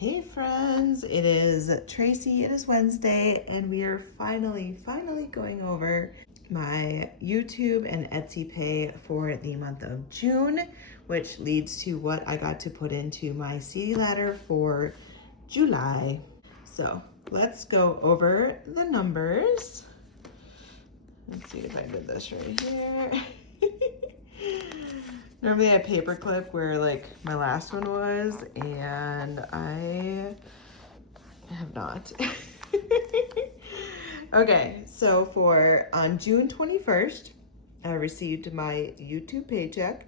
Hey friends, it is Tracy, it is Wednesday, and we are finally going over my YouTube and Etsy pay for the month of June, which leads to what I got to put into my CD ladder for July. So let's go over the numbers. Let's see if I did this right here. Normally I paperclip where like my last one was, and I have not. Okay, so on June 21st, I received my YouTube paycheck,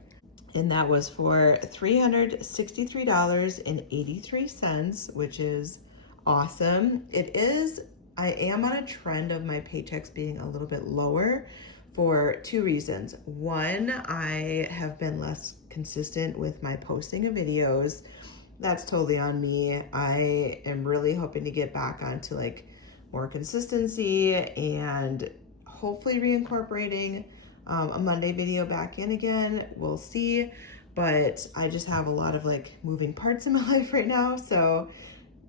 and that was for $363.83, which is awesome. I am on a trend of my paychecks being a little bit lower for two reasons. One, I have been less consistent with my posting of videos. That's totally on me. I am really hoping to get back onto like more consistency and hopefully reincorporating a Monday video back in again. We'll see, but I just have a lot of like moving parts in my life right now, so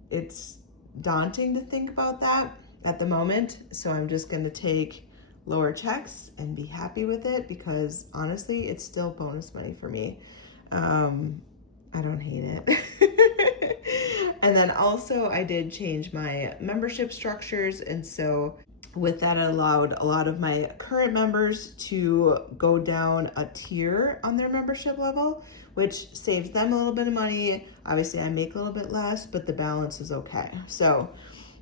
it's daunting to think about that at the moment. So I'm just going to take lower checks and be happy with it, because honestly it's still bonus money for me. I don't hate it. And then also I did change my membership structures, and so with that it allowed a lot of my current members to go down a tier on their membership level, which saves them a little bit of money. Obviously I make a little bit less, but the balance is okay. So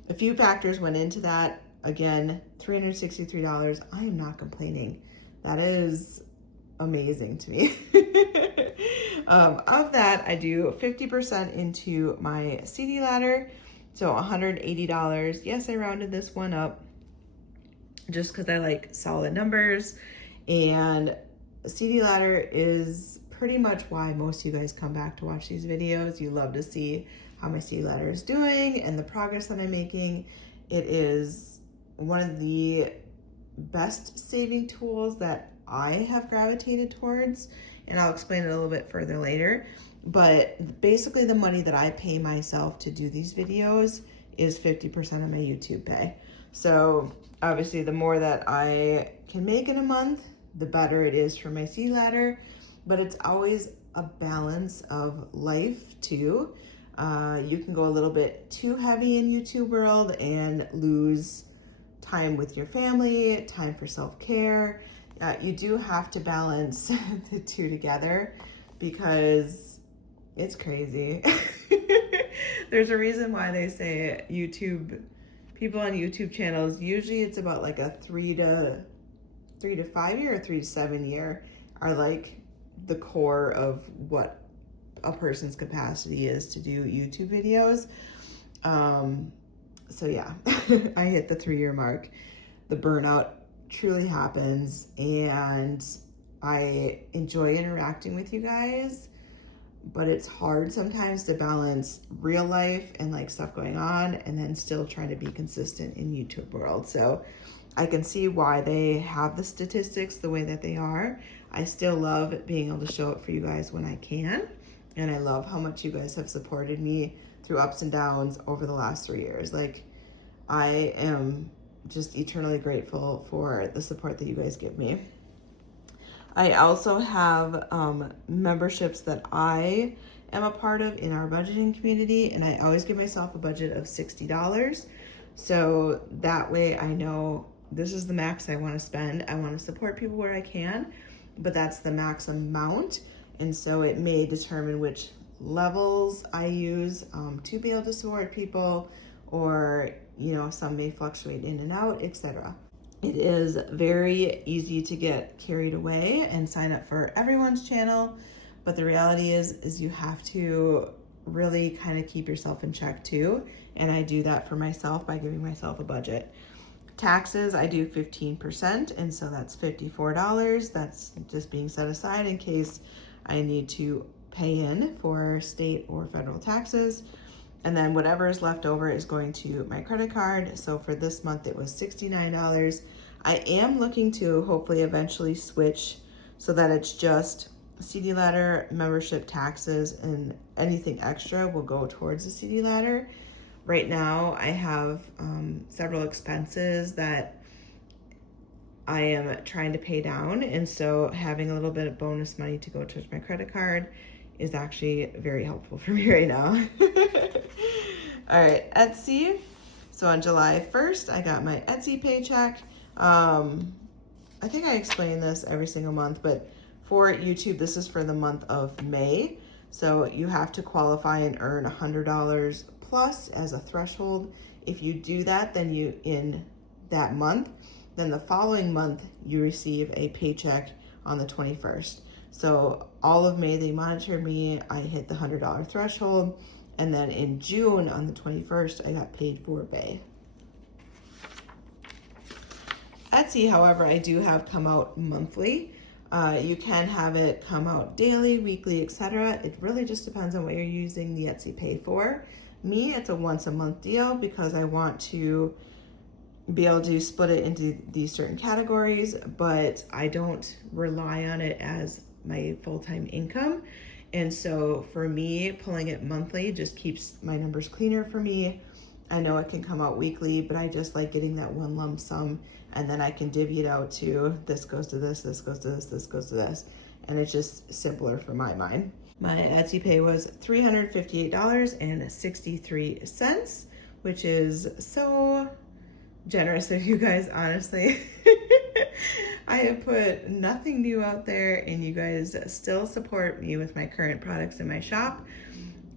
a few factors went into that. Again, $363, I am not complaining. That is amazing to me. Of that, I do 50% into my CD ladder, so $180. Yes, I rounded this one up just because I like solid numbers, and CD ladder is pretty much why most of you guys come back to watch these videos. You love to see how my CD ladder is doing and the progress that I'm making. It is one of the best saving tools that I have gravitated towards, and I'll explain it a little bit further later. But basically the money that I pay myself to do these videos is 50% of my YouTube pay. So obviously the more that I can make in a month, the better it is for my CD ladder, but it's always a balance of life too. You can go a little bit too heavy in YouTube world and lose time with your family, time for self-care. You do have to balance the two together, because it's crazy. There's a reason why they say people on YouTube channels, usually it's about like a 3 to 5 year or 3 to 7 year are like the core of what a person's capacity is to do YouTube videos. So yeah, I hit the 3-year mark. The burnout truly happens, and I enjoy interacting with you guys, but it's hard sometimes to balance real life and like stuff going on and then still trying to be consistent in YouTube world. So I can see why they have the statistics the way that they are. I still love being able to show up for you guys when I can, and I love how much you guys have supported me through ups and downs over the last 3 years. Like, I am just eternally grateful for the support that you guys give me. I also have memberships that I am a part of in our budgeting community, and I always give myself a budget of $60. So that way I know this is the max I want to spend. I want to support people where I can, but that's the max amount. And so it may determine which levels I use to be able to support people, or some may fluctuate in and out, etc. It is very easy to get carried away and sign up for everyone's channel, but the reality is you have to really kind of keep yourself in check too, and I do that for myself by giving myself a budget. Taxes, I do 15%, and so that's $54. That's just being set aside in case I need to pay in for state or federal taxes. And then whatever is left over is going to my credit card. So for this month, it was $69. I am looking to hopefully eventually switch so that it's just CD ladder, membership, taxes, and anything extra will go towards the CD ladder. Right now, I have several expenses that I am trying to pay down, and so having a little bit of bonus money to go towards my credit card is actually very helpful for me right now. All right, Etsy. So on July 1st, I got my Etsy paycheck. I think I explain this every single month, but for YouTube, this is for the month of May. So you have to qualify and earn $100 plus as a threshold. If you do that, then you in that month, then the following month you receive a paycheck on the 21st. So all of May they monitored me, I hit the $100 threshold, and then in June on the 21st I got paid for May. Etsy, however, I do have come out monthly. You can have it come out daily, weekly, etc. It really just depends on what you're using the Etsy Pay for. Me, it's a once a month deal because I want to be able to split it into these certain categories, but I don't rely on it as my full-time income. And so for me, pulling it monthly just keeps my numbers cleaner for me. I know it can come out weekly, but I just like getting that one lump sum, and then I can divvy it out to this goes to this, this goes to this, this goes to this. And it's just simpler for my mind. My Etsy pay was $358.63, which is so generous of you guys, honestly. I have put nothing new out there, and you guys still support me with my current products in my shop,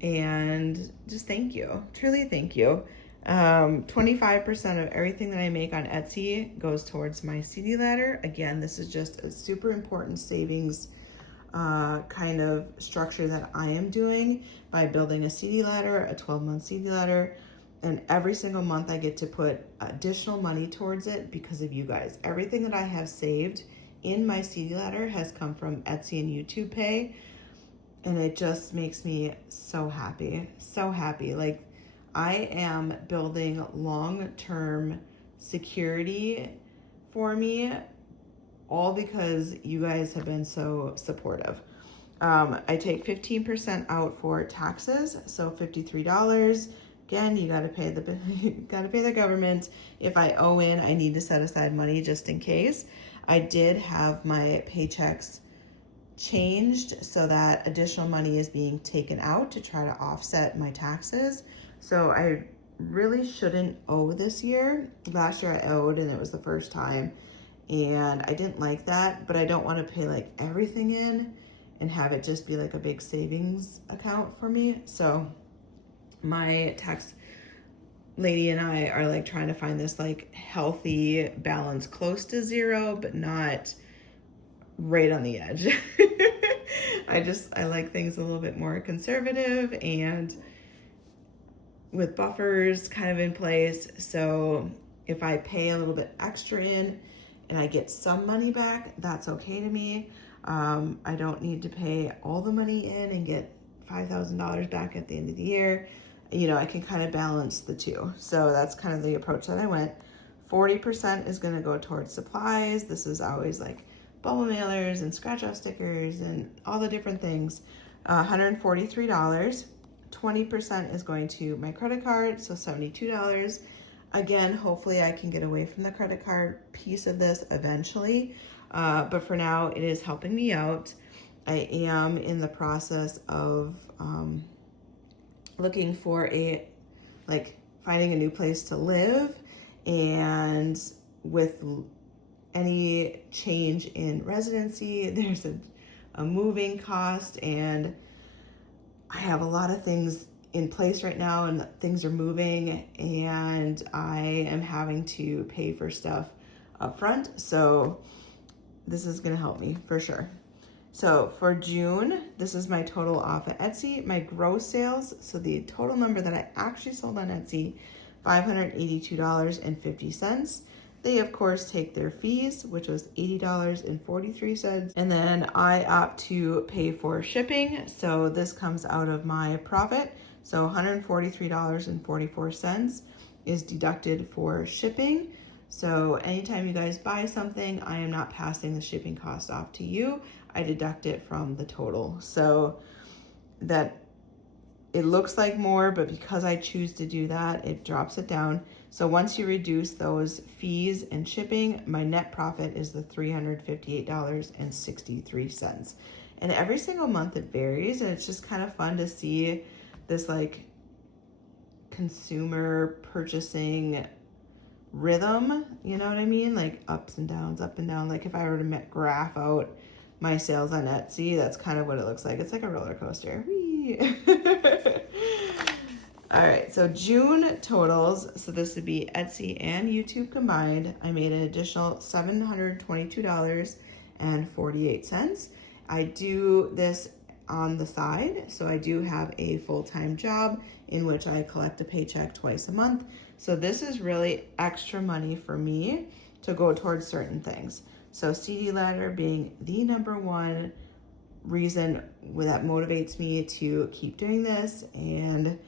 and just thank you, truly thank you. 25% of everything that I make on Etsy goes towards my CD ladder. Again, this is just a super important savings kind of structure that I am doing by building a CD ladder, a 12-month CD ladder. And every single month I get to put additional money towards it because of you guys. Everything that I have saved in my CD ladder has come from Etsy and YouTube Pay. And it just makes me so happy, so happy. Like, I am building long-term security for me, all because you guys have been so supportive. I take 15% out for taxes, so $53. Again, you gotta pay the government. If I owe in, I need to set aside money just in case. I did have my paychecks changed so that additional money is being taken out to try to offset my taxes. So I really shouldn't owe this year. Last year I owed, and it was the first time, and I didn't like that, but I don't want to pay like everything in and have it just be like a big savings account for me. So my tax lady and I are like trying to find this like healthy balance, close to zero, but not right on the edge. I like things a little bit more conservative and with buffers kind of in place. So if I pay a little bit extra in and I get some money back, that's okay to me. I don't need to pay all the money in and get $5,000 back at the end of the year. You know, I can kind of balance the two. So that's kind of the approach that I went. 40% is going to go towards supplies. This is always like bubble mailers and scratch off stickers and all the different things. $143. 20% is going to my credit card, so $72. Again, hopefully I can get away from the credit card piece of this eventually. But for now, it is helping me out. I am in the process of looking for finding a new place to live, and with any change in residency, there's a moving cost, and I have a lot of things in place right now, and things are moving, and I am having to pay for stuff up front. So this is gonna help me for sure. So for June, this is my total off at Etsy. My gross sales, so the total number that I actually sold on Etsy, $582.50. They, of course, take their fees, which was $80.43. And then I opt to pay for shipping. So this comes out of my profit. So $143.44 is deducted for shipping. So anytime you guys buy something, I am not passing the shipping cost off to you. I deduct it from the total. So that it looks like more, but because I choose to do that, it drops it down. So once you reduce those fees and shipping, my net profit is the $358.63. And every single month it varies, and it's just kind of fun to see this like consumer purchasing rhythm, you know what I mean? Like ups and downs, up and down. Like if I were to graph out my sales on Etsy, that's kind of what it looks like. It's like a roller coaster. Whee! All right, so June totals. So this would be Etsy and YouTube combined. I made an additional $722.48. I do this on the side. So I do have a full-time job in which I collect a paycheck twice a month. So this is really extra money for me to go towards certain things. So CD ladder being the number one reason that motivates me to keep doing this. And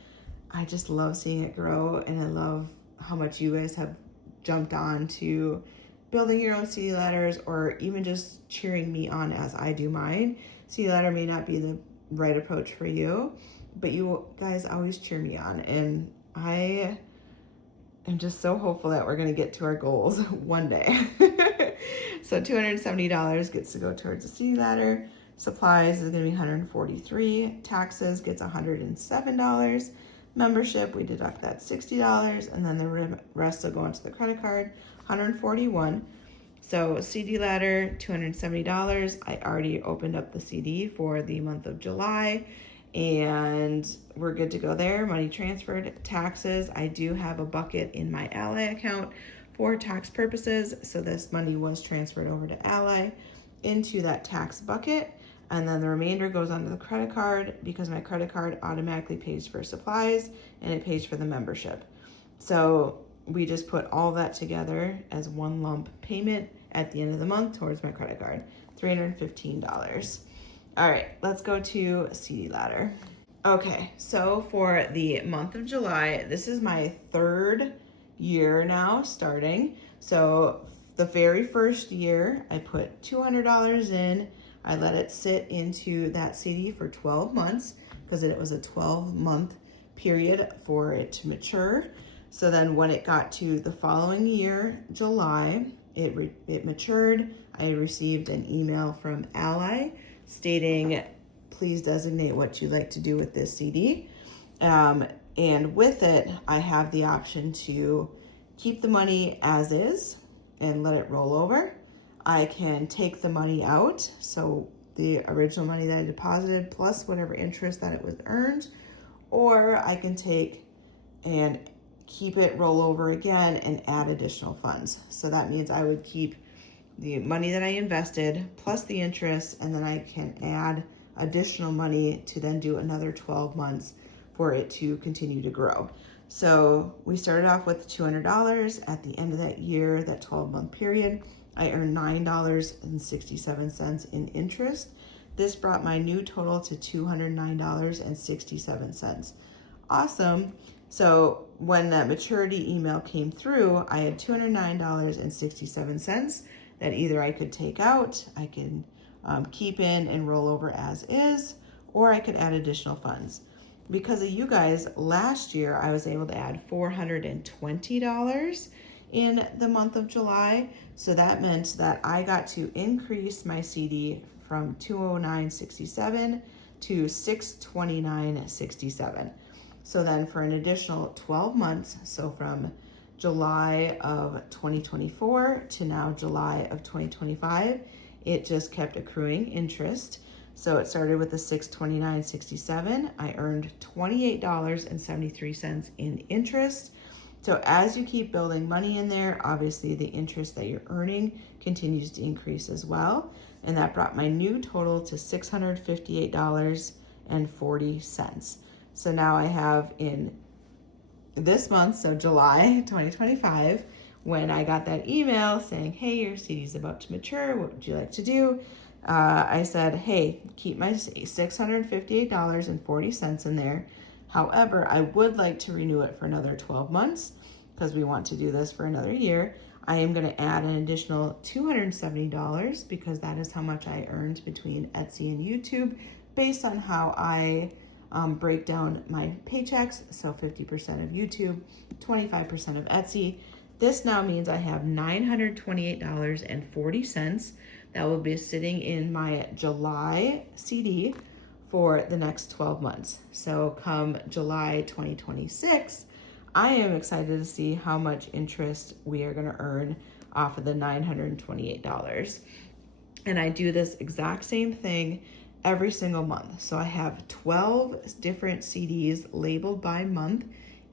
I just love seeing it grow, and I love how much you guys have jumped on to building your own CD ladders, or even just cheering me on as I do mine. CD ladder may not be the right approach for you, but you guys always cheer me on, and I am just so hopeful that we're going to get to our goals one day. So $270 gets to go towards the CD ladder. Supplies is going to be $143. Taxes gets $107. Membership, we deduct that $60, and then the rest will go into the credit card, $141. So CD ladder, $270. I already opened up the CD for the month of July, and we're good to go there. Money transferred. Taxes, I do have a bucket in my Ally account for tax purposes, so this money was transferred over to Ally into that tax bucket, and then the remainder goes onto the credit card because my credit card automatically pays for supplies and it pays for the membership. So we just put all that together as one lump payment at the end of the month towards my credit card, $315. All right, let's go to CD ladder. Okay, so for the month of July, this is my third year now starting. So the very first year, I put $200 in. I let it sit into that CD for 12 months because it was a 12-month period for it to mature. So then when it got to the following year, July, it matured. I received an email from Ally stating, please designate what you'd like to do with this CD. And with it, I have the option to keep the money as is and let it roll over. I can take the money out, so the original money that I deposited plus whatever interest that it was earned, or I can take and keep it, roll over again, and add additional funds. So that means I would keep the money that I invested plus the interest, and then I can add additional money to then do another 12 months for it to continue to grow. So we started off with $200. At the end of that year, that 12-month period, I earned $9.67 in interest. This brought my new total to $209.67. Awesome. So when that maturity email came through, I had $209.67 that either I could take out, I can keep in and roll over as is, or I could add additional funds. Because of you guys, last year I was able to add $420 in the month of July. So that meant that I got to increase my CD from $209.67 to $629.67. So then for an additional 12 months, so from July of 2024 to now July of 2025, it just kept accruing interest. So it started with the $629.67. I earned $28.73 in interest. So as you keep building money in there, obviously the interest that you're earning continues to increase as well. And that brought my new total to $658.40. So now I have in this month, so July 2025, when I got that email saying, hey, your CD is about to mature, what would you like to do? I said, hey, keep my $658.40 in there. However, I would like to renew it for another 12 months because we want to do this for another year. I am going to add an additional $270 because that is how much I earned between Etsy and YouTube based on how I break down my paychecks. So 50% of YouTube, 25% of Etsy. This now means I have $928.40 that will be sitting in my July CD for the next 12 months. So come July 2026, I am excited to see how much interest we are going to earn off of the $928. And I do this exact same thing every single month. So I have 12 different CDs labeled by month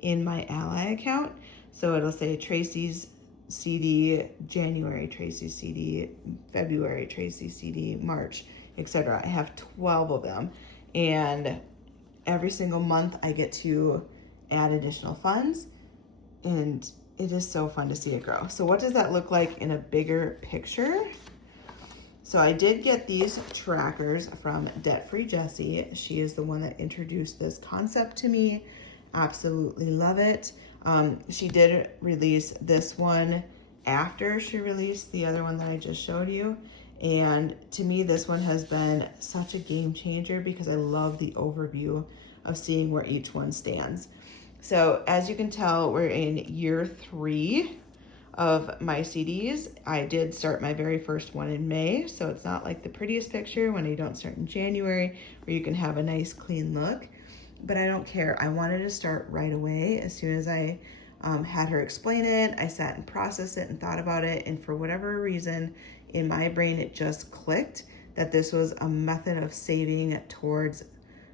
in my Ally account. So it'll say Tracey's CD January, Tracey's CD February, Tracey's CD March, etc. I have 12 of them. And every single month I get to add additional funds, and it is so fun to see it grow. So what does that look like in a bigger picture? So I did get these trackers from Debt Free Jessie. She is the one that introduced this concept to me. Absolutely love it. She did release this one after she released the other one that I just showed you. And to me, this one has been such a game changer because I love the overview of seeing where each one stands. So as you can tell, we're in year 3 of my CDs. I did start my very first one in May, so it's not like the prettiest picture when you don't start in January, where you can have a nice clean look. But I don't care. I wanted to start right away. As soon as I had her explain it, I sat and processed it and thought about it. And for whatever reason, in my brain, it just clicked that this was a method of saving towards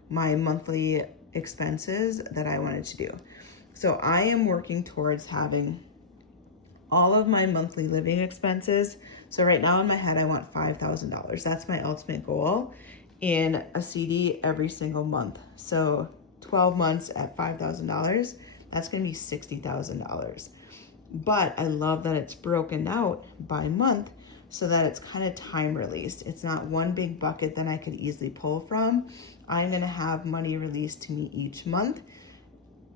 my monthly expenses that I wanted to do. So I am working towards having all of my monthly living expenses. So right now in my head, I want $5,000. That's my ultimate goal in a CD every single month. So 12 months at $5,000, that's going to be $60,000. But I love that it's broken out by month so that it's kind of time released. It's not one big bucket that I could easily pull from. I'm going to have money released to me each month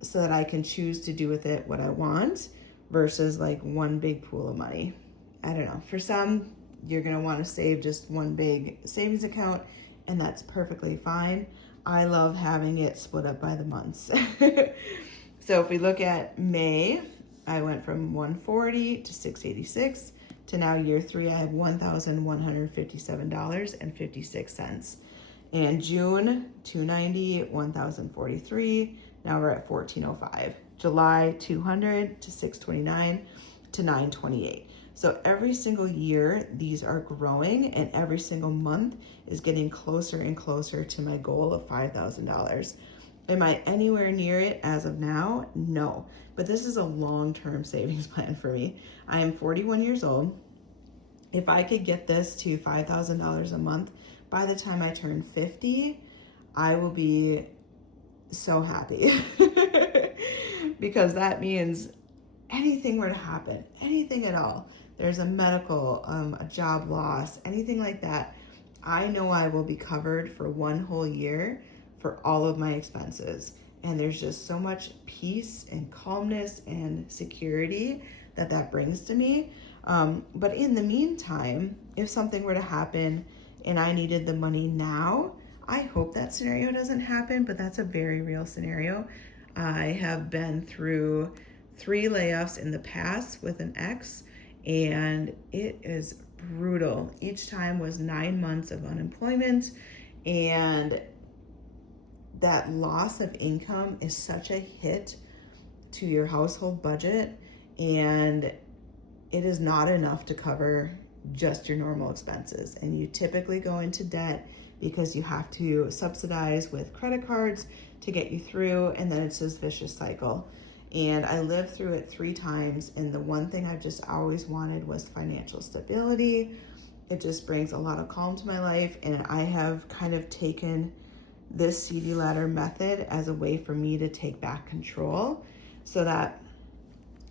so that I can choose to do with it what I want versus like one big pool of money. I don't know. For some, you're going to want to save just one big savings account, and that's perfectly fine. I love having it split up by the months. So if we look at May, I went from 140 to 686 to now year 3, I have $1,157.56. And June, 290, 1,043. Now we're at 1,405. July, 200 to 629 to 928. So every single year, these are growing, and every single month is getting closer and closer to my goal of $5,000. Am I anywhere near it as of now? No, but this is a long-term savings plan for me. I am 41 years old. If I could get this to $5,000 a month by the time I turn 50, I will be so happy because that means anything were to happen, anything at all, there's a medical, a job loss, anything like that, I know I will be covered for one whole year for all of my expenses. And there's just so much peace and calmness and security that brings to me. But in the meantime, if something were to happen and I needed the money now, I hope that scenario doesn't happen, but that's a very real scenario. I have been through 3 layoffs in the past with an ex, and it is brutal. Each time was 9 months of unemployment, and that loss of income is such a hit to your household budget, and it is not enough to cover just your normal expenses. And you typically go into debt because you have to subsidize with credit cards to get you through, and then it's this vicious cycle. And I lived through it 3 times, and the one thing I've just always wanted was financial stability. It just brings a lot of calm to my life, and I have kind of taken this CD ladder method as a way for me to take back control so that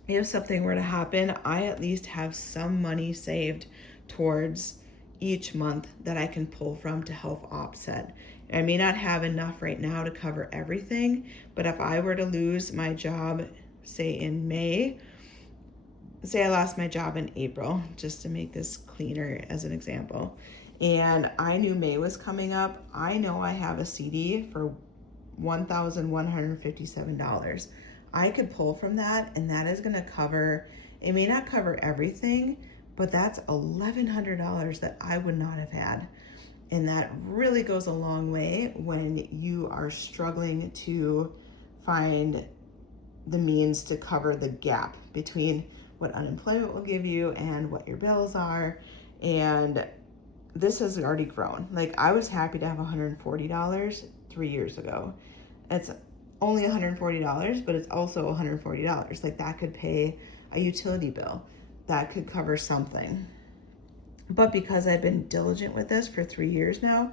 if something were to happen, I at least have some money saved towards each month that I can pull from to help offset. I may not have enough right now to cover everything, but if I were to lose my job, say in May, say I lost my job in April, just to make this cleaner as an example, and I knew May was coming up, I know I have a CD for $1,157. I could pull from that, and that is going to cover, it may not cover everything, but that's $1,100 that I would not have had. And that really goes a long way when you are struggling to find the means to cover the gap between what unemployment will give you and what your bills are. And this has already grown. Like, I was happy to have $140 3 years ago. It's only $140, but it's also $140. Like, that could pay a utility bill. That could cover something. But because I've been diligent with this for 3 years now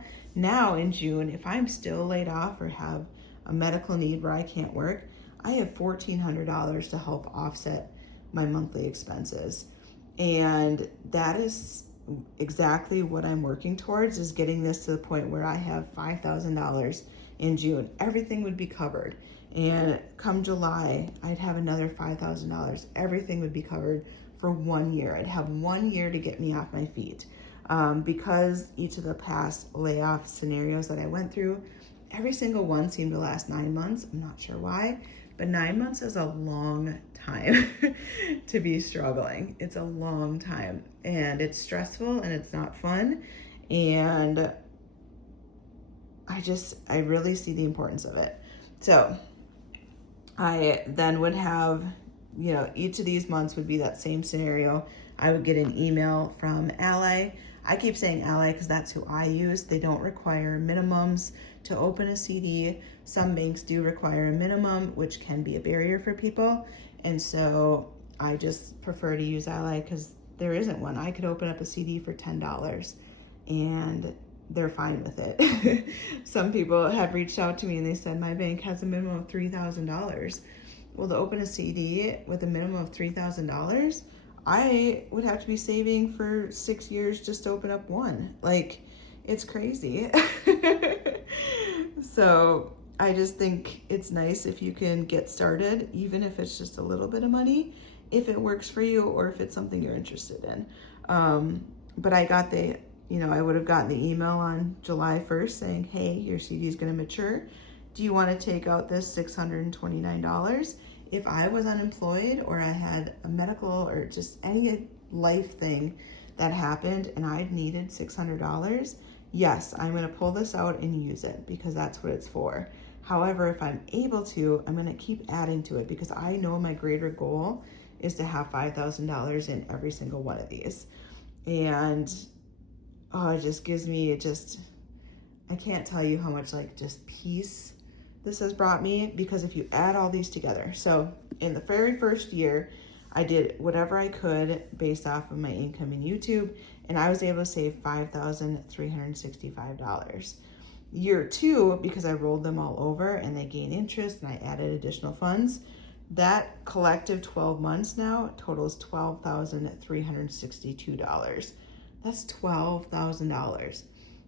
in June, if I'm still laid off or have a medical need where I can't work, I have $1,400 to help offset my monthly expenses. And that is exactly what I'm working towards, is getting this to the point where I have $5,000 in June. Everything would be covered. And come July, I'd have another $5,000. Everything would be covered for 1 year. I'd have 1 year to get me off my feet. Because each of the past layoff scenarios that I went through, every single one seemed to last 9 months. I'm not sure why, but 9 months is a long time to be struggling. It's a long time, and it's stressful and it's not fun. And I really see the importance of it. So I then would have, each of these months would be that same scenario. I would get an email from Ally. I keep saying Ally because that's who I use. They don't require minimums to open a CD. Some banks do require a minimum, which can be a barrier for people. And so I just prefer to use Ally because there isn't one. I could open up a CD for $10 and they're fine with it. Some people have reached out to me and they said, my bank has a minimum of $3,000. Well, to open a CD with a minimum of $3,000, I would have to be saving for 6 years just to open up one. Like, it's crazy. So I just think it's nice if you can get started, even if it's just a little bit of money, if it works for you or if it's something you're interested in. But I got I would have gotten the email on July 1st saying, hey, your CD is going to mature. Do you want to take out this $629? If I was unemployed or I had a medical or just any life thing that happened and I needed $600, yes, I'm going to pull this out and use it because that's what it's for. However, if I'm able to, I'm going to keep adding to it because I know my greater goal is to have $5,000 in every single one of these. And it just gives me I can't tell you how much just peace this has brought me, because if you add all these together, so in the very first year, I did whatever I could based off of my income in YouTube, and I was able to save $5,365. Year 2, because I rolled them all over and they gain interest and I added additional funds, that collective 12 months now totals $12,362. That's $12,000.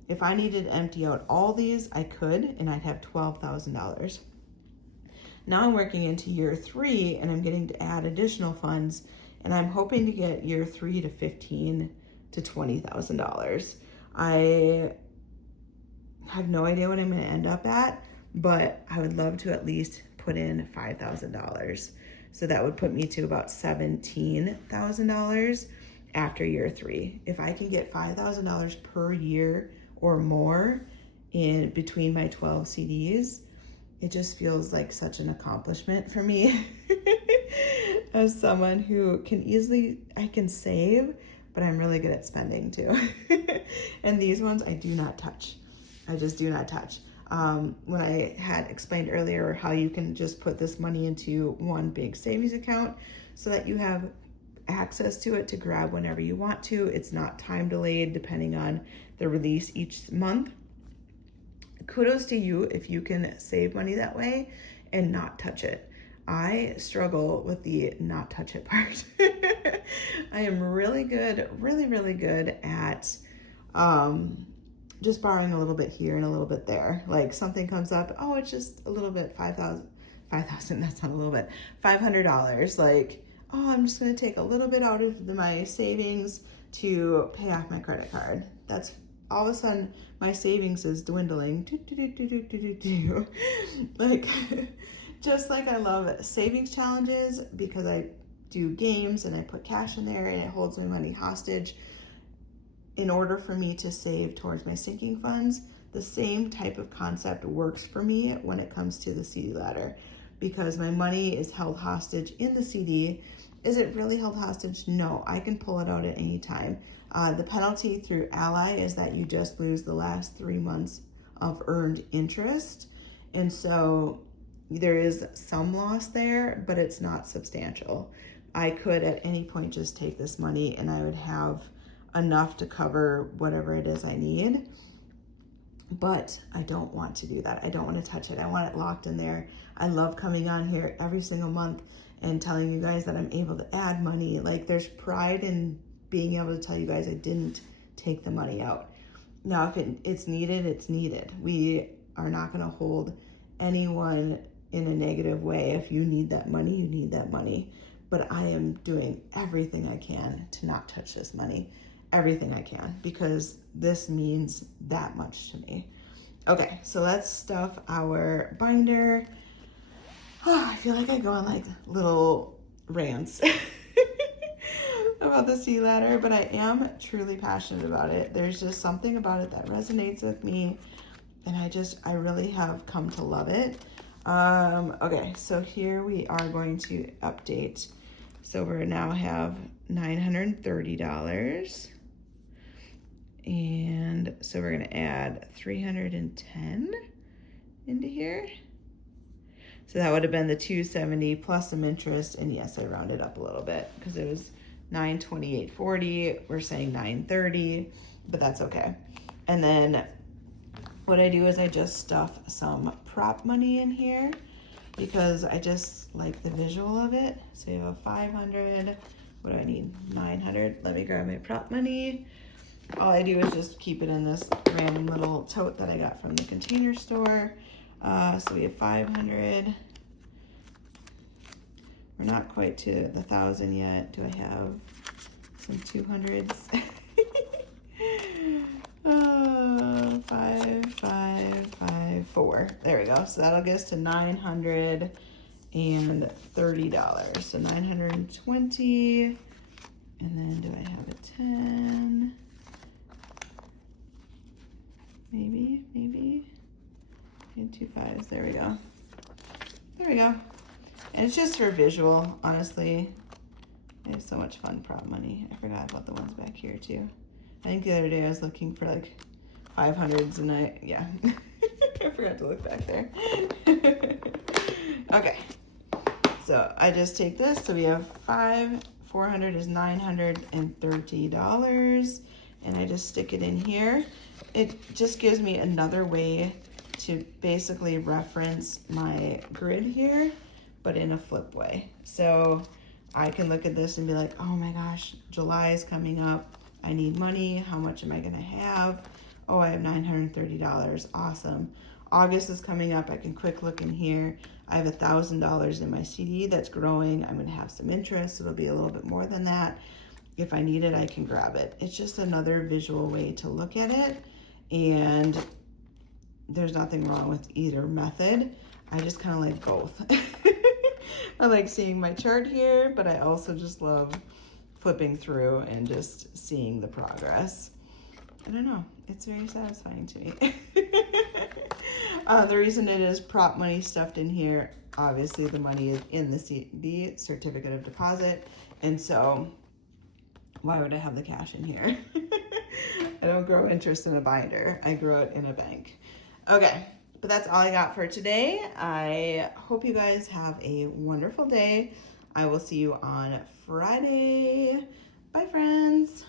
If I needed to empty out all these, I could, and I'd have $12,000. Now I'm working into year 3, and I'm getting to add additional funds, and I'm hoping to get year 3 to $15,000 to $20,000. I have no idea what I'm going to end up at, but I would love to at least put in $5,000. So that would put me to about $17,000 after year 3. If I can get $5,000 per year or more in between my 12 CDs, it just feels like such an accomplishment for me as someone who I can save, but I'm really good at spending too. And these ones I do not touch. I just do not touch. When I had explained earlier how you can just put this money into one big savings account so that you have access to it to grab whenever you want to. It's not time delayed depending on the release each month. Kudos to you if you can save money that way and not touch it. I struggle with the not touch it part. I am really good, really good at just borrowing a little bit here and a little bit there. Like something comes up, it's just a little bit, $5,000, that's not a little bit, $500. Like, oh, I'm just gonna take a little bit out of my savings to pay off my credit card. That's all of a sudden my savings is dwindling. Like, just like I love savings challenges because I do games and I put cash in there and it holds my money hostage in order for me to save towards my sinking funds. The same type of concept works for me when it comes to the CD ladder, because my money is held hostage in the CD. Is it really held hostage? No, I can pull it out at any time. The penalty through Ally is that you just lose the last 3 months of earned interest. And so there is some loss there, but it's not substantial. I could at any point just take this money and I would have enough to cover whatever it is I need. But I don't want to do that. I don't want to touch it. I want it locked in there. I love coming on here every single month and telling you guys that I'm able to add money. Like, there's pride in being able to tell you guys I didn't take the money out. Now, if it's needed, it's needed. We are not going to hold anyone in a negative way. If you need that money, you need that money. But I am doing everything I can to not touch this money. Everything I can, because this means that much to me. Okay, so let's stuff our binder. Oh, I feel like I go on like little rants about the sea ladder, but I am truly passionate about it. There's just something about it that resonates with me, and I really have come to love it. Okay, so here we are going to update. So we now have $930. And so we're gonna add 310 into here. So that would have been the 270 plus some interest. And yes, I rounded up a little bit because it was 928.40. We're saying 930, but that's okay. And then what I do is I just stuff some prop money in here because I just like the visual of it. So you have 500. What do I need? 900. Let me grab my prop money. All I do is just keep it in this random little tote that I got from the Container Store. So we have 500. We're not quite to the 1,000 yet. Do I have some 200s? 4. There we go. So that'll get us to $930. So 920. And then do I have a 10? Maybe. And 2 5s. There we go. And it's just for visual, honestly. I have so much fun prop money. I forgot about the ones back here too. I think the other day I was looking for like 500s and I forgot to look back there. Okay. So I just take this. So we have 400 is $930. And I just stick it in here. It just gives me another way to basically reference my grid here, but in a flip way. So I can look at this and be like, oh my gosh, July is coming up. I need money. How much am I gonna have? Oh, I have $930, awesome. August is coming up. I can quick look in here. I have $1,000 in my CD that's growing. I'm gonna have some interest. It'll be a little bit more than that. If I need it, I can grab it. It's just another visual way to look at it. And there's nothing wrong with either method. I just kind of like both. I like seeing my chart here, but I also just love flipping through and just seeing the progress. I don't know, it's very satisfying to me. The reason it is prop money stuffed in here, obviously the money is in the CD, certificate of deposit, and so why would I have the cash in here? I don't grow interest in a binder. I grow it in a bank. Okay, but that's all I got for today. I hope you guys have a wonderful day. I will see you on Friday. Bye, friends.